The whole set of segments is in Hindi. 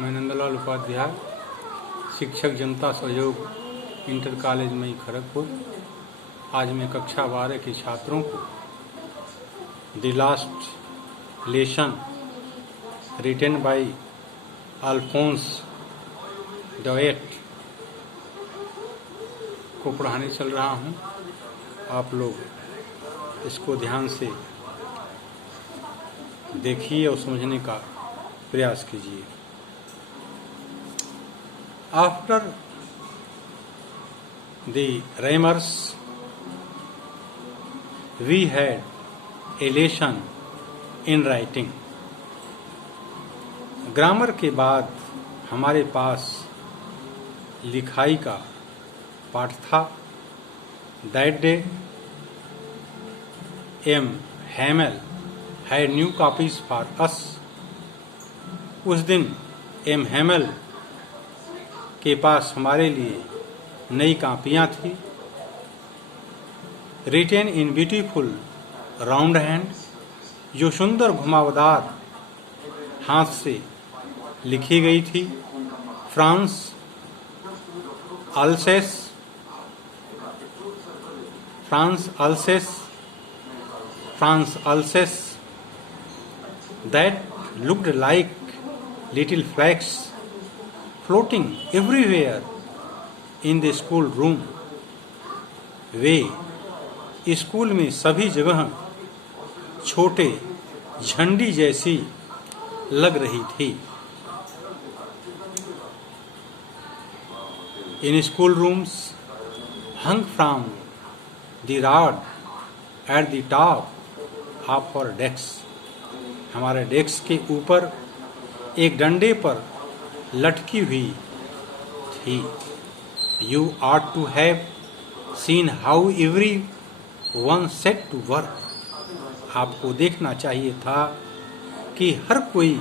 मैं नंदलाल उपाध्याय, शिक्षक जनता सहयोग इंटर कॉलेज मई खड़गपुर। आज मैं कक्षा 12 के छात्रों को the last lesson written by Alphonse Daudet को पढ़ाने चल रहा हूँ। आप लोग इसको ध्यान से देखिए और समझने का प्रयास कीजिए। After the Reimers, we had a lesson in writing. Grammar के बाद हमारे पास लिखाई का पाठ था। That day, M. Hamel had new copies for us. उस दिन M. Hamel के पास हमारे लिए नई कापियाँ थी। Written in beautiful round hand, जो सुंदर घुमावदार हाथ से लिखी गई थी। France Alsace that looked like little flags floating everywhere in the school room. वे स्कूल में सभी जगह छोटे झंडी जैसी लग रही थी। In school rooms hung from the rod at the top of our desks. हमारे डेस्क के ऊपर एक डंडे पर लटकी हुई थी। You ought to have seen how everyone set to work. आपको देखना चाहिए था कि हर कोई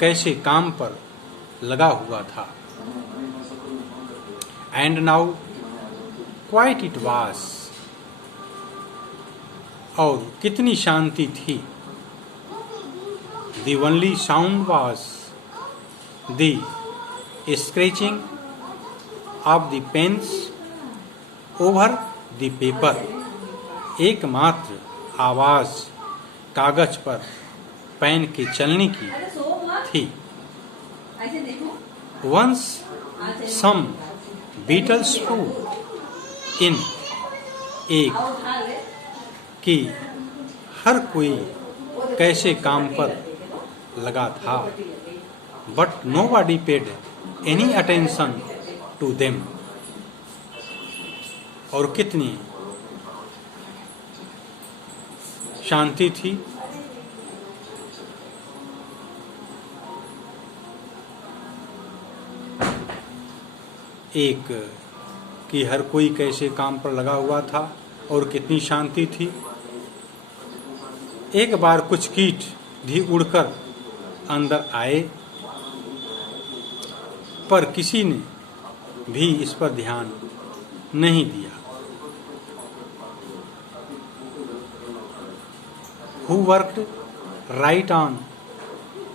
कैसे काम पर लगा हुआ था। And now quiet it was. और कितनी शांति थी। The only sound was the scratching of the pens over the paper. एकमात्र आवाज कागज पर पेन के चलने की थी। Once some beetles flew in. एक कि हर कोई कैसे काम पर लगा था। But nobody paid any attention to them. और कितनी शांति थी। एक कि हर कोई कैसे काम पर लगा हुआ था और कितनी शांति थी। एक बार कुछ कीट भी उड़कर अंदर आए, पर किसी ने भी इस पर ध्यान नहीं दिया। Who worked right on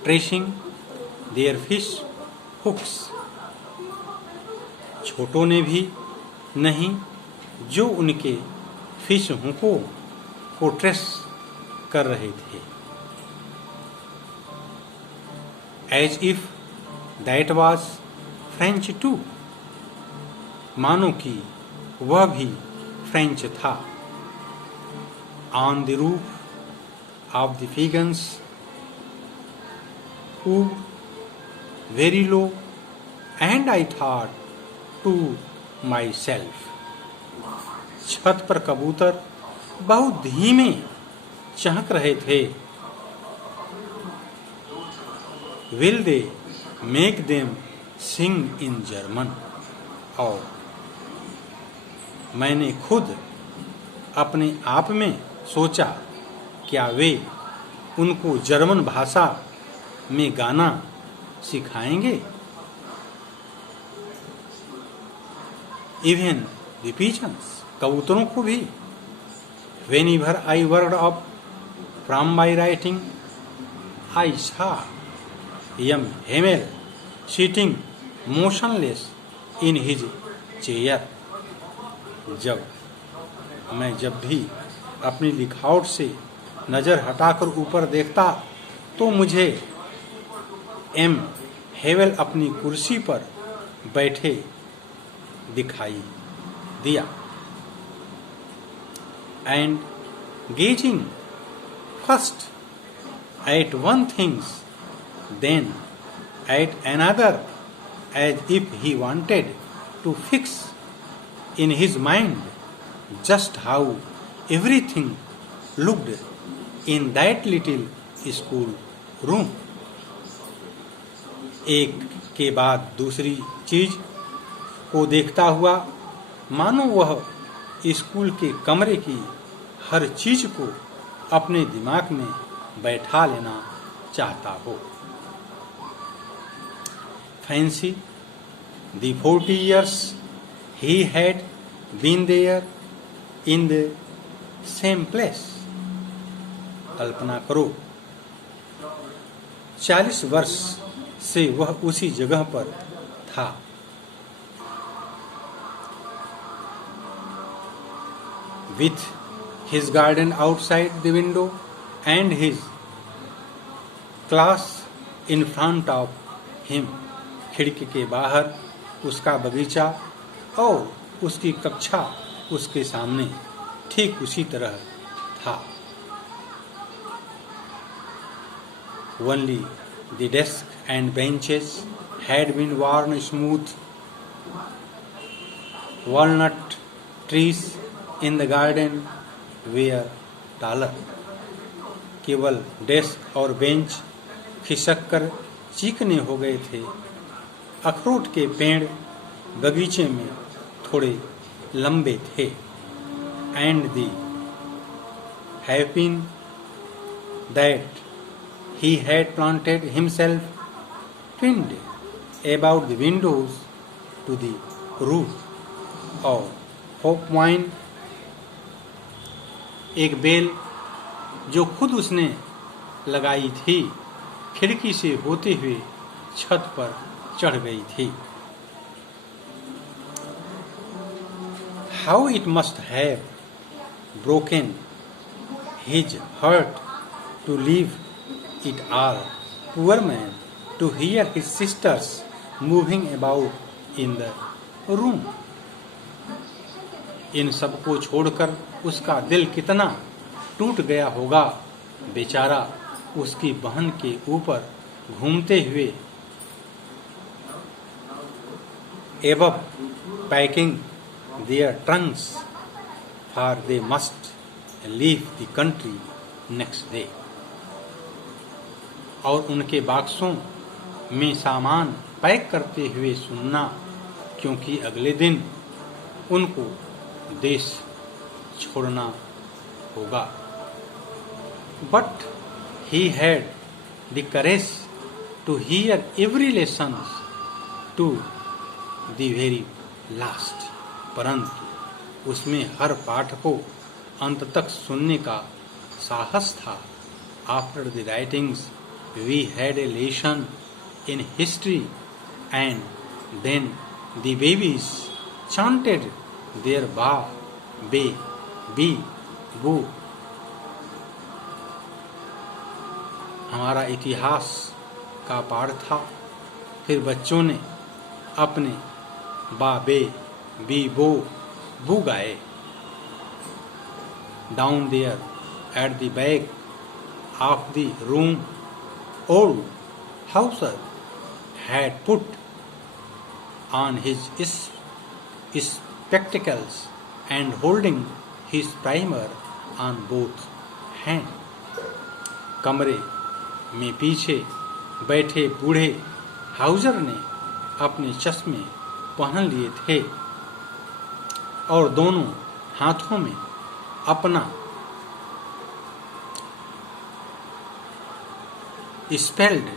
tracing their fish hooks. छोटों ने भी नहीं, जो उनके फिश हुकों को ट्रेस कर रहे थे। As if that was French too, मानो कि वह भी फ्रेंच था। On the roof of the pigeons very low and I thought to myself. छत पर कबूतर बहुत धीमे चहक रहे थे. Will they make them sing in German. और मैंने खुद अपने आप में सोचा, क्या वे उनको जर्मन भाषा में गाना सिखाएंगे. इवन द पिजन्स, कबूतरों को भी. Whenever I worked up from my writing, I saw M. Hamel sitting motionless in his chair. जब भी अपनी लिखावट से नज़र हटाकर ऊपर देखता तो मुझे एम हेवेल अपनी कुर्सी पर बैठे दिखाई दिया. And gazing first at one thing, then at another, as if he wanted to fix in his mind just how everything looked in that little school room. एक के बाद दूसरी चीज को देखता हुआ मानो वह स्कूल के कमरे की हर चीज को अपने दिमाग में बैठा लेना चाहता हो. Fancy the 40 years he had been there in the same place. कल्पना करो 40 वर्ष से वह उसी जगह पर था. With his garden outside the window and his class in front of him. खिड़की के बाहर उसका बगीचा और उसकी कक्षा उसके सामने ठीक उसी तरह था. Only the desk and benches had been worn smooth. Walnut trees in the garden were taller. केवल डेस्क और बेंच खिसक कर चिकने हो गए थे. अखरोट के पेड़ बगीचे में थोड़े लंबे थे. And the happen that he had planted himself twinned about the windows to the roof of hope vine. एक बेल जो खुद उसने लगाई थी खिड़की से होते हुए छत पर चढ़ गई थी. How it must have broken his heart to leave it all, poor man, to hear his sisters moving about in the room. इन सबको छोड़कर उसका दिल कितना टूट गया होगा. बेचारा उसकी बहन के ऊपर घूमते हुए above packing their trunks, for they must leave the country next day. और उनके बाक्सों में सामान पैक करते हुए सुनना, क्योंकि अगले दिन उनको देश छोड़ना होगा. But he had the courage to hear every lesson to the very last. परंतु उसमें हर पाठ को अंत तक सुनने का साहस था. After the writings we had a lesson in history, and then the babies chanted their ba, be, bee, boo. हमारा इतिहास का पाठ था. फिर बच्चों ने अपने बा, बे, बी, बो, बू गाए. Down there at the back of the room, old Hauser had put on his spectacles and holding his primer on both hands. कमरे में पीछे बैठे बूढ़े हाउजर ने अपने चश्मे पहन लिए थे और दोनों हाथों में अपना spelled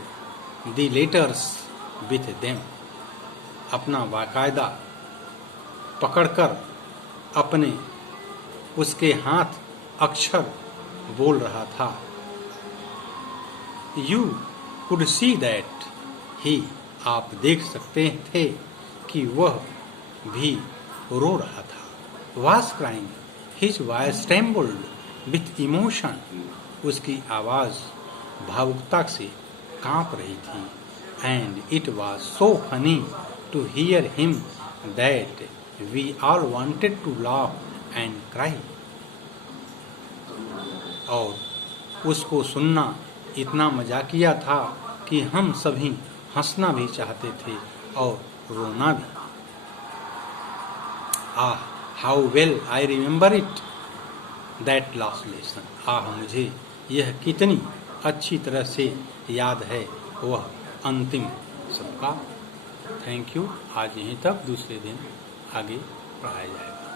the letters with them. अपना बाकायदा पकड़कर अपने उसके हाथ अक्षर बोल रहा था. You could see that he आप देख सकते थे कि वह भी रो रहा था। was crying. His voice trembled with emotion. उसकी आवाज़ भावुकता से कांप रही थी। And it was so funny to hear him that we all wanted to laugh and cry. और उसको सुनना इतना मजाकिया था कि हम सभी हंसना भी चाहते थे और रोना भी। How well I remember it that last lesson. मुझे यह कितनी अच्छी तरह से याद है वह अंतिम सबका। Thank you. आज यहीं तक, दूसरे दिन आगे पढ़ाया जाएगा।